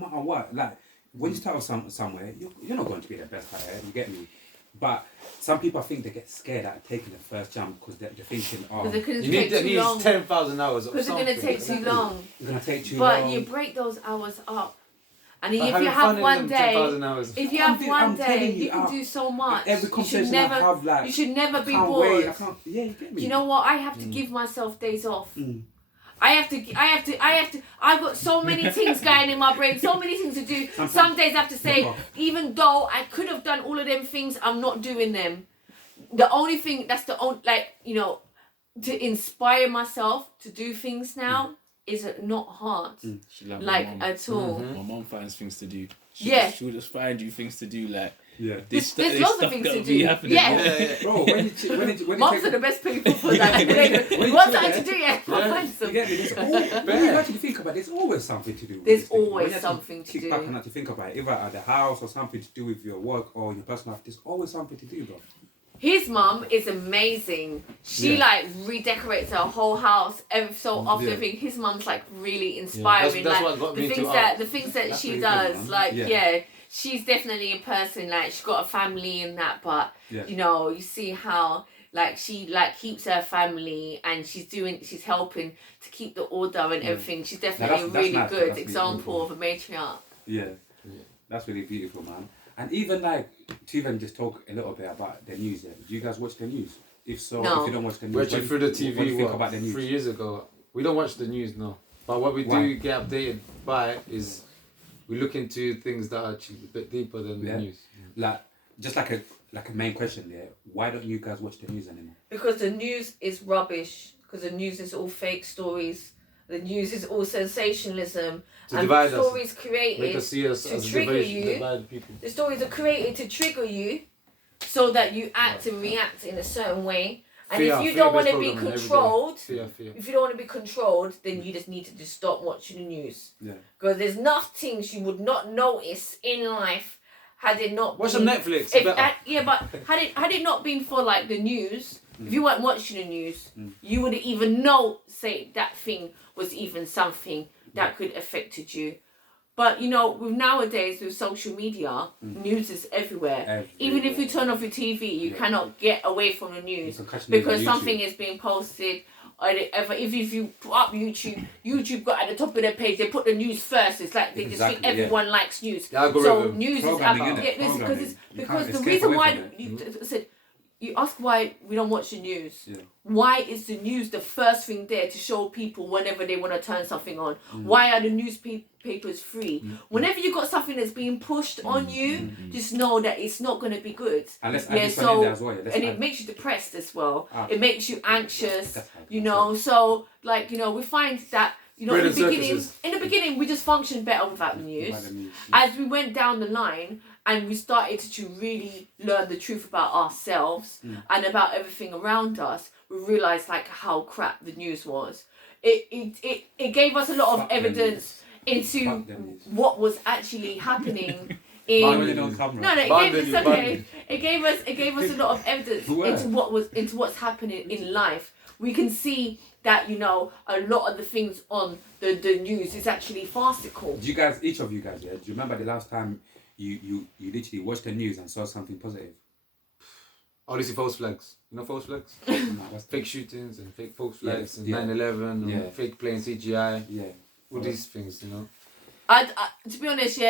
matter what, like when you start off somewhere, you're not going to be the best at it. You get me? But some people, I think they get scared at taking the first jump because they're thinking, oh, you need 10,000 hours. Because it's going to take too long. It's going to take too long. But you break those hours up. And if you have one day, you can do so much. Every conversation you should never be bored. You get me? Do you know what? I have to give myself days off. I've got so many things going in my brain, so many things to do. Some days I have to say, even though I could have done all of them things, I'm not doing them. The only thing, to inspire myself to do things now is not hard. At all. My mum finds things to do. She'll just find you things to do, like. Yeah. There's lots of things to do. Bro, when Moms are the best people for that. You want something to do, You get me? When you actually think about it, there's always something to do. There's always something to do. Kick back and actually think about it, either at the house or something to do with your work or your personal life. There's always something to do, bro. His mum is amazing. She redecorates her whole house every so often. His mum's like really inspiring. That's what got me the things that she does. She's definitely a person, like she's got a family and that, but you see how she keeps her family and she's helping to keep the order and everything. She's definitely a really good example of a matriarch. Yeah, that's really beautiful, man. And even to even just talk a little bit about the news. Do you guys watch the news? If so, if you don't watch the news, watching through the TV. What do you think about the news? 3 years ago, we don't watch the news, no. But what we do get updated by is we look into things that are actually a bit deeper than the news. Just like a main question there. Why don't you guys watch the news anymore? Because the news is rubbish. Because the news is all fake stories. The news is all sensationalism. And the stories created to trigger you. The stories are created to trigger you so that you act and react in a certain way. And if you don't want to be controlled, if you don't want to be controlled, then you just need to just stop watching the news. Yeah. Because there's enough things you would not notice in life had it not watch some Netflix. But had it not been for the news, if you weren't watching the news, you wouldn't even know, say, that thing was even something that could affected you. But with nowadays with social media, news is everywhere. Even if you turn off your TV, you cannot get away from the news because something is being posted. If you put up YouTube got at the top of their page, they put the news first. It's like they just think everyone likes news. So news is because the reason why you ask why we don't watch the news. Yeah. Why is the news the first thing there to show people whenever they want to turn something on? Why are the newspapers free? Whenever you got something that's being pushed on you, just know that it's not going to be good. And it makes you depressed as well. It makes you anxious. So we find that in the beginning we just functioned better without the news. As we went down the line. And we started to really learn the truth about ourselves and about everything around us. We realised how crap the news was. It gave us a lot of evidence into what was actually happening. It gave us a lot of evidence into what's happening in life. We can see that a lot of the things on the news is actually farcical. Do you guys, each of you guys, do you remember the last time? You literally watched the news and saw something positive? Obviously false flags. False flags? Fake shootings and fake false flags and 9/11 and fake playing CGI. Yeah. All these things, I to be honest,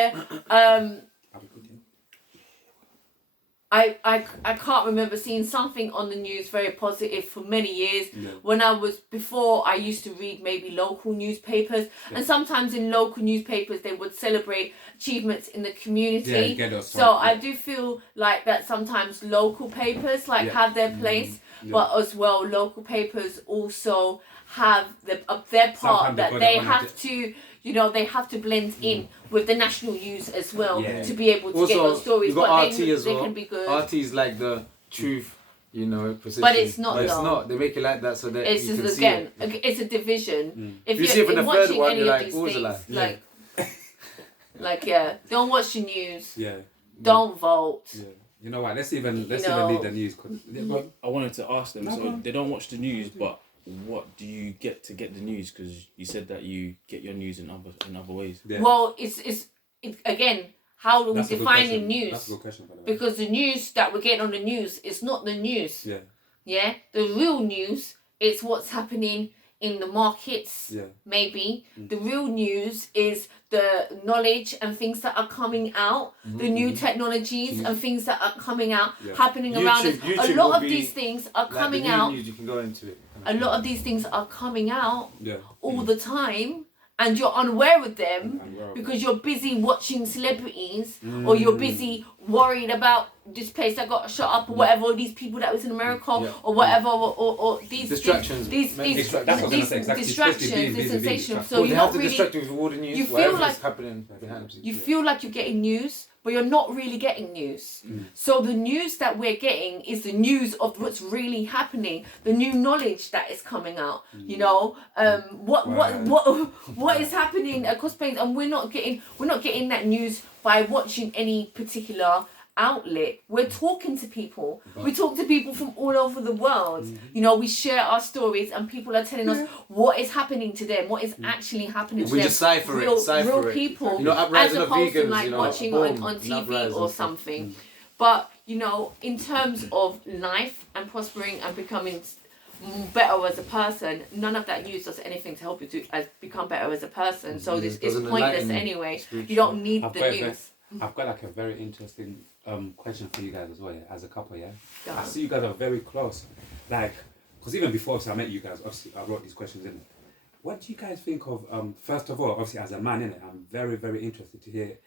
I can't remember seeing something on the news very positive for many years. Before I used to read maybe local newspapers, and sometimes in local newspapers they would celebrate achievements in the community. I do feel like that sometimes local papers have their place, but as well local papers also have their part that they have to. They have to blend in with the national news as well to be able to also, get those stories. You've got but RT they as well. can be good. RT is like the truth, position. But it's not. But it's not. They make it like that so that it's you can just, see it. It's a division. If you see it for the third one, you're like, what was it like? Don't watch the news. Yeah. Don't vote. Yeah. You know what? Let's even leave the news. I wanted to ask them. So they don't watch the news, but what do you get to get the news? Because you said that you get your news in other ways. Yeah. Well, it's again, how are we That's a good defining question. news? That's a good question, by the way. Because the news that we're getting on the news is not the news. Yeah. Yeah, the real news is what's happening in the markets. Yeah. Maybe the real news is the knowledge and things that are coming out, the new technologies and things that are coming out, happening around us. YouTube A lot of will these things are like coming the new out. news, you can go into it. A lot of these things are coming out Yeah. all the time, and you're unaware of them Unaware of because you're busy watching celebrities or you're busy worried about this place that got shut up or whatever, or these people that was in America or whatever, or these distractions. These That's what I was gonna say, exactly. distractions, Being this busy, sensation. distracted. So Well, they you're have not to really. distract you with all the news, You feel whatever's like- happening behind the scenes. You feel like you're getting news, but you're not really getting news. So the news that we're getting is the news of what's really happening, the new knowledge that is coming out. You know, what is happening across planes, and we're not getting that news by watching any particular outlet. We're talking to people. We talk to people from all over the world. You know, we share our stories, and people are telling us what is happening to them, what is actually happening to We them. just cipher real it. people, You know, as uprising of opposed to vegans, like you know, watching boom, on an TV uprising or stuff. something. But you know, in terms of life and prospering and becoming better as a person, none of that news does anything to help you to become better as a person. So this is doesn't pointless enlighten anyway. you. You don't need I've the got news. I've got like a very interesting question for you guys as well, as a couple, yeah? Go I on. see you guys are very close. Like, because even before I met you guys, obviously I wrote these questions in. What do you guys think of, first of all, obviously as a man, innit, I'm very, very interested to hear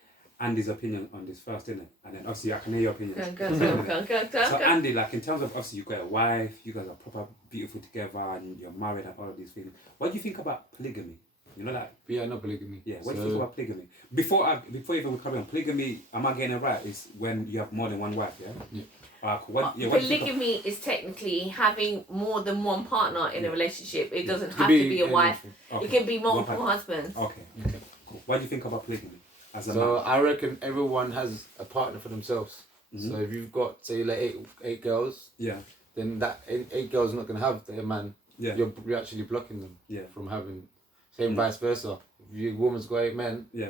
Andy's opinion on this first, innit? And then obviously I can hear your opinion. So Andy, like in terms of, obviously you've got a wife, you guys are proper beautiful together and you're married and all of these things. What do you think about polygamy? You know, like, Yeah, not polygamy. yeah, what do you think about polygamy? Before even we come on, polygamy, am I getting it right, is when you have more than one wife, yeah? Yeah. What do you think of- Polygamy is technically having more than one partner in a relationship. It doesn't Could have to be a wife. Okay. It can be One multiple partner. husbands. Okay, cool. What do you think about polygamy as a So man? I reckon everyone has a partner for themselves. So if you've got, say, like eight girls, Yeah, then that eight girls are not going to have their man. yeah, You're actually blocking them yeah, from having, same vice versa. If your woman's got 8 men, yeah.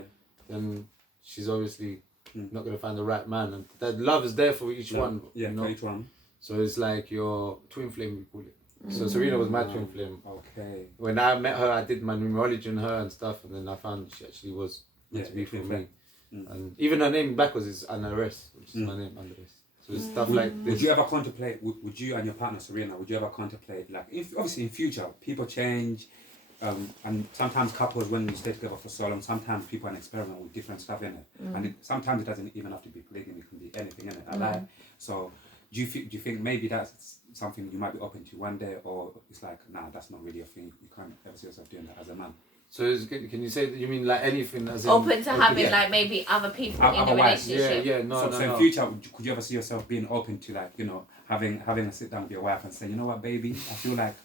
then she's obviously not going to find the right man. And that love is there for each one. Yeah, you know? for each one. So it's like your twin flame, we call it. So Serena was my twin flame. Okay. When I met her, I did my numerology on her and stuff, and then I found she actually was meant to be for twin me. flame. And even her name backwards is Anares, which is my name, Andres. So it's stuff like Would this. you ever contemplate, would you and your partner Serena, would you ever contemplate, like, obviously in future, people change, and sometimes couples, when you stay together for so long, sometimes people can experiment with different stuff in it. And sometimes it doesn't even have to be polygamy, it can be anything in it. I like. So do you think maybe that's something you might be open to one day, or it's like, nah, that's not really a thing, you can't ever see yourself doing that as a man? So can you say that you mean like anything as in, Open to having yeah. like maybe other people in Other a wives. relationship. Yeah, no, So no. in future, could you ever see yourself being open to, like, you know, having a sit down with your wife and say, you know what, baby, I feel like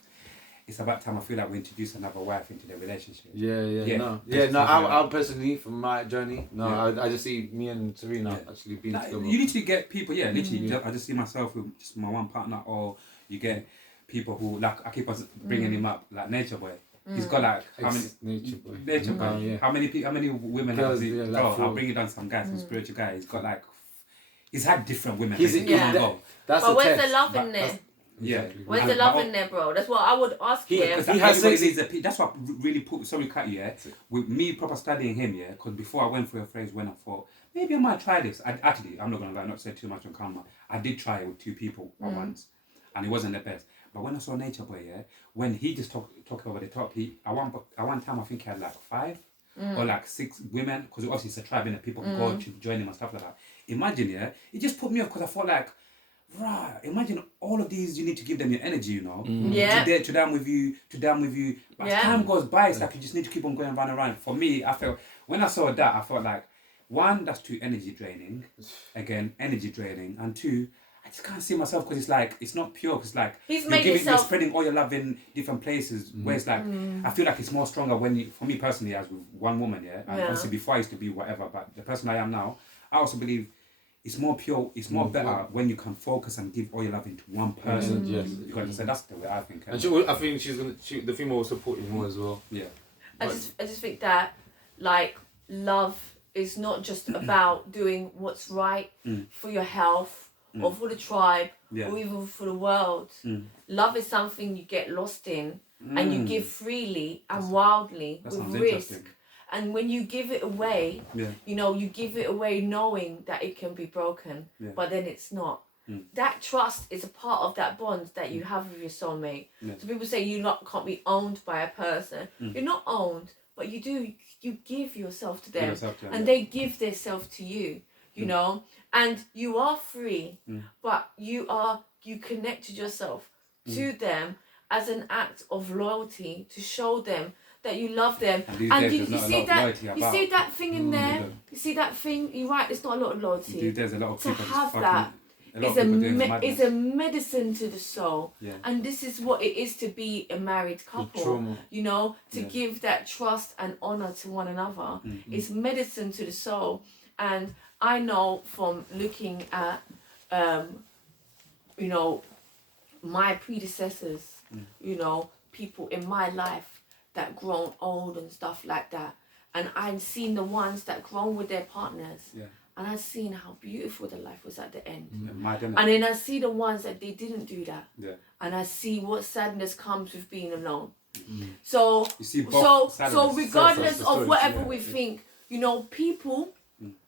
it's about time, I feel like we introduce another wife into the relationship. I personally, from my journey, Yeah. I just see me and Serena actually being Like, together. you literally get people, literally, I just see myself with just my one partner, or you get people who, like, I keep on bringing him up, like Nature Boy. He's got like, how many, Nature Boy. Nature Boy, Yeah. how many women Girls, has he, yeah, like I'll 4. bring you down some guys, some spiritual guy, he's got like, he's had different women. He's basically, yeah. in one go. That's But a where's test. the love in But there? Yeah. Where's And- the love but- in there, bro? That's what I would ask you. Because He has everybody sex- needs a that's what really put, sorry cut you, yeah? With me proper studying him, yeah? Because before I went through a phase when I thought, maybe I might try this. Actually, I'm not going to lie, not say too much on camera. I did try it with 2 people at once, and it wasn't the best. But when I saw Nature Boy, yeah, when he just talk over the top, at one time I think he had like 5 or like 6 women, because obviously it's a tribe and people go to join him and stuff like that. Imagine, yeah, it just put me off because I thought like, right, imagine all of these, you need to give them your energy, you know, Yeah. to down with you. But as time goes by, it's like you just need to keep on going round and round. For me, I felt, when I saw that, I felt like, 1, that's too energy draining, and 2, I just can't see myself, because it's like, it's not pure, because like, He's you're made you're himself. spreading all your love in different places, where it's like, I feel like it's more stronger when you, for me personally, as with one woman, and obviously before I used to be whatever, but the person I am now, I also believe it's more pure, it's more better when you can focus and give all your love into one person. Yes. You got to say, that's the way I think. And I think the female will support you more as well. Yeah. I just think that like love is not just about doing what's right for your health or for the tribe or even for the world. Love is something you get lost in and you give freely and wildly with risk. And when you give it away, you know, you give it away knowing that it can be broken, but then it's not. That trust is a part of that bond that you have with your soulmate. So people say can't be owned by a person. You're not owned, but you give yourself to them, and they give their self to you, you know, and you are free, but you connected yourself to them as an act of loyalty to show them that you love them. And you see that thing in there? You see that thing? You're right, it's not a lot of loyalty. There's a lot of people to have that. It's a medicine to the soul, and this is what it is to be a married couple. You know, to give that trust and honor to one another. It's medicine to the soul, and I know from looking at, you know, my predecessors, you know, people in my life that grown old and stuff like that, and I've seen the ones that grown with their partners. And I've seen how beautiful the life was at the end. And then I see the ones that they didn't do that. And I see what sadness comes with being alone. So regardless of whatever we think, you know, people,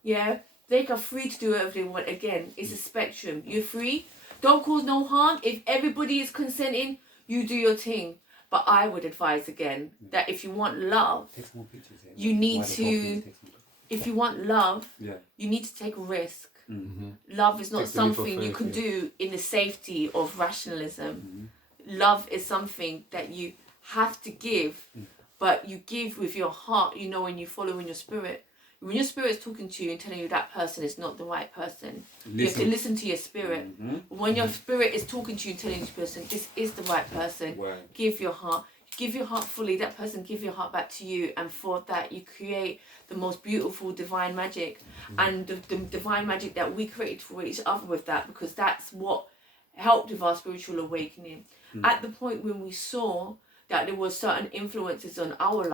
they are free to do whatever they want. Again, it's a spectrum. You're free. Don't cause no harm. If everybody is consenting, you do your thing. But I would advise again that if you want love, you need to... If you want love, you need to take a risk. Love is not something you can do in the safety of rationalism. Love is something that you have to give, but you give with your heart, you know, when you follow in your spirit. When your spirit is talking to you and telling you that person is not the right person, you have to listen to your spirit. When your spirit is talking to you and telling this person, this is the right person, give your heart. Give your heart fully, that person give your heart back to you, and for that you create the most beautiful divine magic, and the divine magic that we created for each other with that, because that's what helped with our spiritual awakening. At the point when we saw that there were certain influences on our life,